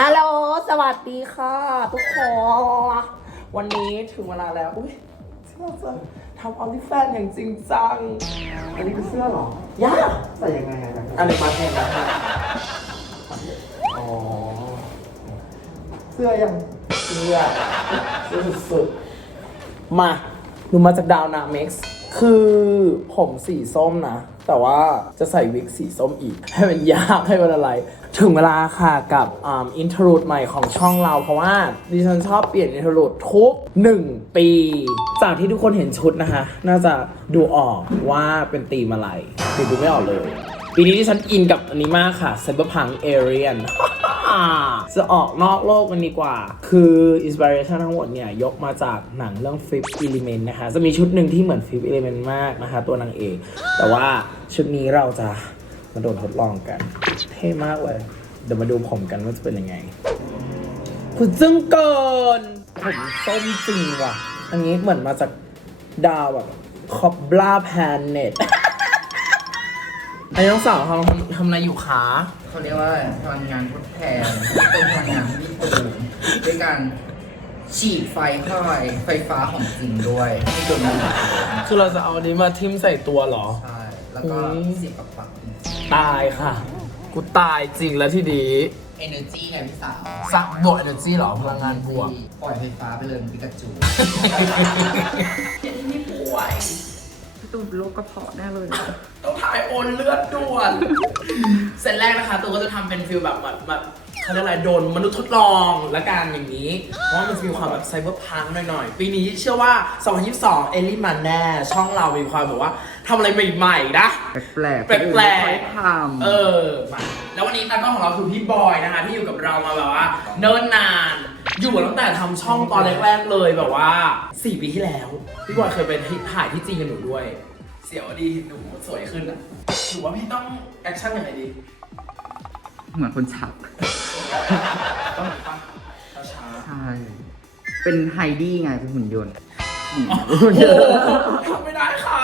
ฮัลโหล สวัสดีค่ะ ทุกคน วันนี้ถึงเวลาแล้ว อุ้ยที่เราจะทำออลิแฟนอย่างจริงจัง อันนี้คือเสื้อเหรอย่าใส่ยังไงอะอันนี้มาแทนนะอ๋อ เสื้อยังเสื้อเสื้อสุดๆมาหนูมาจากดาวนาเม็กซ์ คือผมสีส้มนะ แต่ว่าจะใส่วิกสีส้มอีก ให้มันยากให้มันอะไร ถึงเวลาค่ะกับอินทรูดใหม่ของช่องเรา เพราะว่าดิฉันชอบเปลี่ยนอินทรูดทุก 1 ปี จากที่ทุกคนเห็นชุดนะคะ น่าจะดูออกว่าเป็นตีมอะไรหรือดูไม่ออกเลย ปีนี้ที่ฉันอินกับอันนี้มากค่ะ Cyberpunk Alien จะออกนอกโลกกันดีกว่า คืออินสปิเรชันทั้งหมดเนี่ย ยกมาจากหนังเรื่อง Fifth Element นะคะ จะมีชุดหนึ่งที่เหมือน Fifth Element มากนะคะ ตัวนางเอก แต่ว่าชุดนี้เราจะมาโดนทดลองกัน เท่มากเลย เดี๋ยวมาดูผมกันว่าจะเป็นยังไง คุณจึงเกินผมส้มจริงว่ะ อันนี้เหมือนมาจากดาวแบบคอบลาแพนเน็ต อันนี้น้องสาวทำทำทำอะไรอยู่คะเขาเรียกว่าพลังงานทดแทนเป็นพลังงานที่ตูนด้วยการฉีดไฟเข้าไปไฟฟ้าของจริงด้วยให้เกิดมันคือเราจะเอาอันนี้มาทิ่มใส่ตัวเหรอ ใช่ แล้วก็อืมเสียบกับปลั๊กตายค่ะ กูตายจริงแล้วที่ดีเอเนอร์จีไงพี่สาวสักบวกเอเนอร์จีหรอพลังงานบวกปล่อยไฟฟ้าไปเลยปิกาจูนี่ป่วย พี่ตูนเป็นโรคกระเพาะแน่เลย ต้องถ่ายโอนเลือดด่วน เสร็จแรกนะคะตัวก็จะทำเป็นฟิลแบบแบบแบบเขาเรียกอะไรโดนมนุษย์ทดลองละกันอย่างนี้ เพราะว่ามันจะมีความแบบไซเบอร์พังหน่อยๆ ปีนี้เชื่อว่า 2022 เอลลี่มันแน่ ช่องเรามีความแบบว่าทำอะไรใหม่ๆนะ แปลกๆแปลกๆ คนอื่นไม่ค่อยทำ เออมาแล้ววันนี้ตากล้องของเราคือพี่บอยนะคะ ที่อยู่กับเรามาแบบว่า เนิ่นนาน อยู่ตั้งแต่ทำช่องตอนแรกๆเลยแบบว่า 4 ปีที่แล้ว พี่บอยเคยไปถ่ายที่จีนกับหนูด้วย เสียวดีหนูสวยขึ้นอะหรือว่าพี่ต้องแอคชั่นยังไงดี เหมือนคนฉับต้องปะช้าใช่ เป็นไฮดี้ไงเป็นหุ่นยนต์ๆโอ้โหทำไม่ได้ค่ะ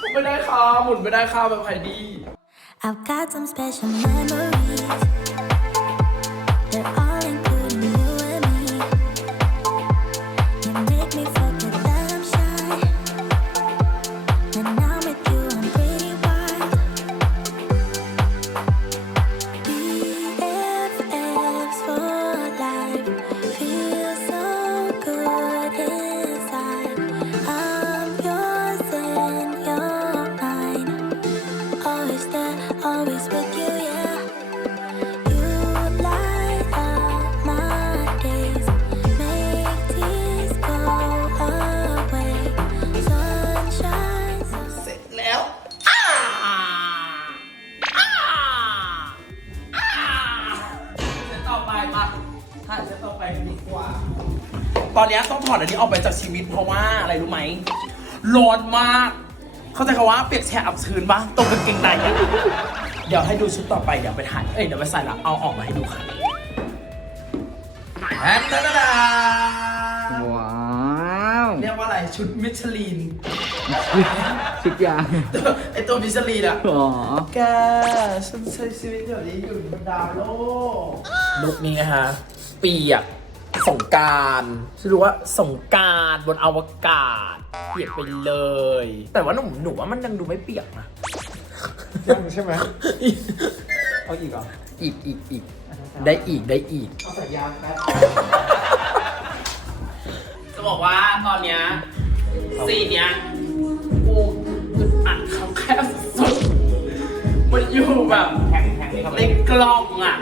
ทำไม่ได้ค่ะหมุนไม่ได้ค่ะแบบไฮดี I've got some special memories. ไปมาถ่ายเซตต่อไปกันดีกว่า ตอนนี้ต้องถอดอันนี้ออกไปจากชีวิตเพราะว่าอะไรรู้ไหมร้อนมาก เข้าใจคำว่าเปียกแฉะอับชื้นปะตรงกางเกงในอะเดี๋ยวให้ดูชุดต่อไปเดี๋ยวไปถ่ายเอ้ยเดี๋ยวไปใส่ละเอาออกมาให้ดูค่ะแอนตาดาดาว้าวเรียกว่าอะไรชุดมิชลินชุดยางไอตัวมิชลินอะอ๋อแกฉันใช้ชีวิตแบบนี้อยู่บนดาวโลก ลุกนี้นะคะเปียกสงกรารฉันรู้ว่าสงกรารบนอวกาศ เปียกไปเลย แต่ว่าหนูหนูว่ามันยังดูไม่เปียกนะยังใช่ไหมเอาอีกเหรออีกอีกอีกได้อีกได้อีกเอาใส่ยางแป๊บจะบอกว่าตอนเนี้ยซีนเนี้ยกูอึดอัดเขาแคบสุดๆมันอยู่แบบในกล่องอะ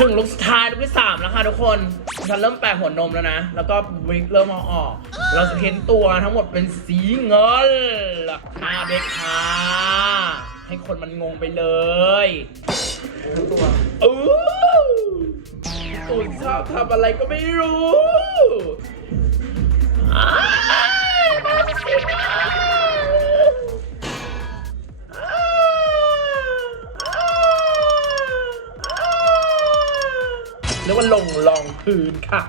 ถึงลุกสุดท้ายลุกที่สามแล้วค่ะทุกคน ฉันเริ่มแปะหัวนมแล้วนะ แล้วก็วิกเริ่มเอาออก เราจะเพ้นตัวทั้งหมดเป็นสีเงินอาเบคค่ะให้คนมันงงไปเลย ตัวอู้ ตูนชอบทำอะไรก็ไม่รู้อ้าวมาสิมาแล้วว่าลงลองพื้นค่ะ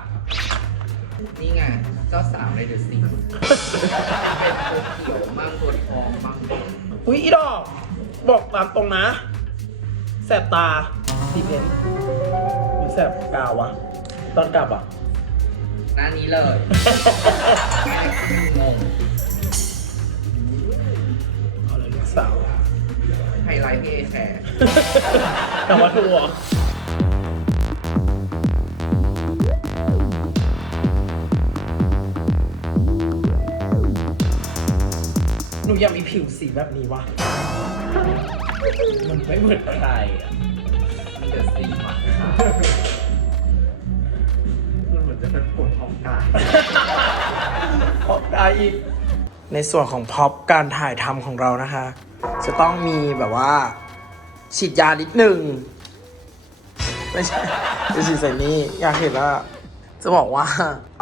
นี่ไงเจ้าสาวไรเดอร์ซีเป็นตัวเขียวมังตัวทองมังอุ้ยอีดอก บอกตามตรงนะ แสบตาสีเพ้น สบกาวะตอนกลับอะหน้านี้เลยงงเอาเลยลูกสาว ไฮไลท์พี่เอแคร์แต่ว่าทัวร์หนูอยากมีผิวสีแบบนี้วะมันไม่เหมือนใครอะเดอะซีนว่ะมันเหมื จะเป็นผลของกายพอได้อีก ในส่วนของพ็อปการถ่ายทำของเรานะคะ จะต้องมีแบบว่าฉีดยานิดหนึ่งไม่ใช่จะฉีดใส่นี่อยากเห็นว่าจะบอกว่า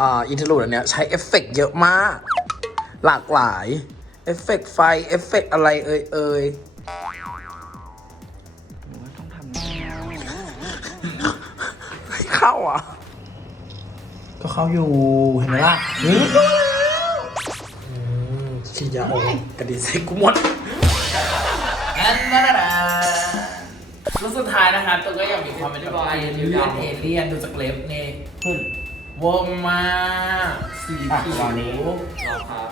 อ่าอินเทอร์ลูดอันเนี้ยใช้เอฟเฟกต์เยอะมาก หลากหลาย เอฟเฟกต์ไฟ เอฟเฟกต์อะไรเอ่ยเอ่ยต้องทำไม่เข้าอะ ก็เข้าอยู่เห็นไหมล่ะอืมฉีดยาโอ้กระดิ่งใส่กูหมดอันนั้นนะรูปสุดท้ายนะคะตัวก็ยังมีความเป็นแบบเอเลี่ยนเอเลี่ยนดูจากเล็บนี่หุ่นวงมากสีผิว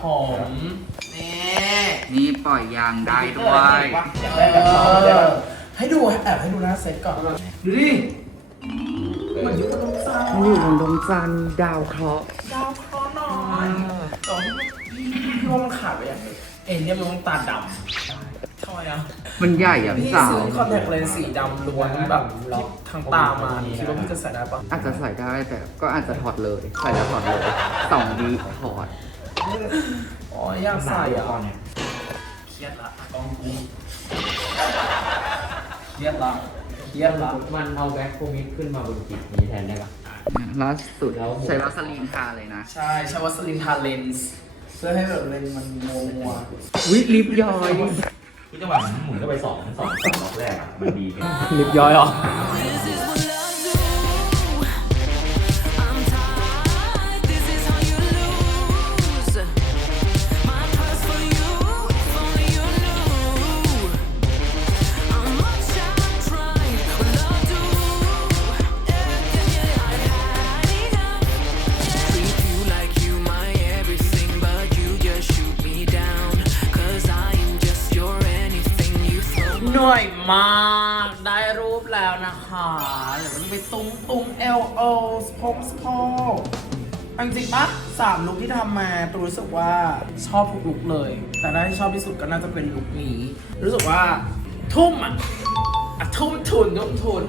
ผมนี่นี่ปล่อยยางได้ด้วยเออให้ดูแอบให้ดูหน้าเซ็ตก่อน ดูดิเหมือนอยู่กับดวงจันทร์ มันอยู่บนดวงจันทร์ดาวเคราะห์ ดาวเคราะห์หน่อยตอนที่พี่ว่ามันขาดไปอย่างหนึงเอเลี่ยนมันต้องตาดำทำไมอะมันใหญ่อะพี่พี่สาวซื้อคอนแทคเลนส์สีดำล้วนแบบล็อกทั้งตามาคิดว่าพี่จะใส่ได้ปะอาจจะใส่ได้แต่ก็อาจจะถอดเลยใส่แล้วถอดเลยสองวีถอด อ๋ออยากใส่อะเครียดละกองกูเครียดละเครียดละมันเอาแบ็คโคมิดขึ้นมาบนกิจนี้แทนได้ปะ ล่าสุดแล้วใช้วัสลีนทาเลยนะ ใช่ใช้วัสลินทาเลนส์เพื่อให้แบบเลนส์มันมัวมัววิลิปย้อยคือจังหวะมันหมุนเข้าไปสองสองสองรอบแรกอะมันดีไงลิบย้อยเหรอ This is what น่อยมากได้รูปแล้วนะคะ เดี๋ยวมันไปตุ้มตุ้ม L O สปงสปงเอาจริงปะสามลุคที่ทำมาตัวรู้สึกว่าชอบทุกลุคเลย แต่ได้ที่ชอบที่สุดก็น่าจะเป็นลุคนี้ รู้สึกว่าทุ่มอะอะทุ่มทุนทุ่มทุน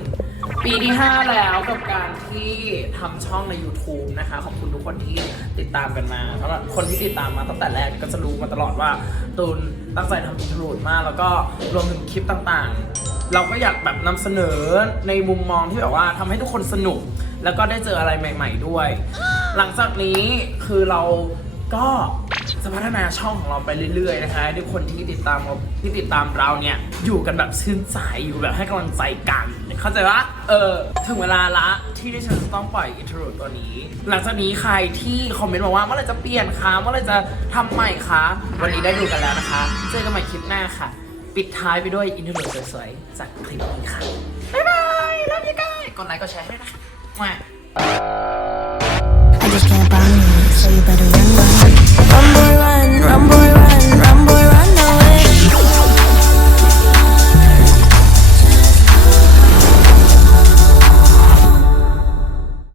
ปีที่ 5 แล้วกับการที่ทำช่องใน YouTube นะคะ ขอบคุณทุกคนที่ติดตามกันมาสำหรับคนที่ติดตามมาตั้งแต่แรกก็จะรู้มาตลอดว่าตูนตั้งใจทำอินทรูดมาก แล้วก็รวมถึงคลิปต่างๆ เราก็อยากแบบนำเสนอในมุมมองที่แบบว่าทำให้ทุกคนสนุก แล้วก็ได้เจออะไรใหม่ ๆ ด้วย หลังจากนี้คือเราก็ จะพัฒนาช่องของเราไปเรื่อยๆนะคะด้วยคนที่ติดตามเราที่ติดตามเราเนี่ยอยู่กันแบบชื่นใจอยู่แบบให้กำลังใจกัน เข้าใจปะเออถึงเวลาละที่ดิฉันจะต้องปล่อยอินโทรตัวนี้ หลังจากนี้ใครที่คอมเมนต์มาว่าเมื่อไรจะเปลี่ยนคะเมื่อไรจะทำใหม่คะวันนี้ได้ดูกันแล้วนะคะเจอกันใหม่คลิปหน้าค่ะ ปิดท้ายไปด้วยอินโทรสวยๆจากคลิปนี้ค่ะบ๊ายบายรักพี่ก้กดไลค์กดแชร์ให้นะคะมา I just can't buy me, so you better run,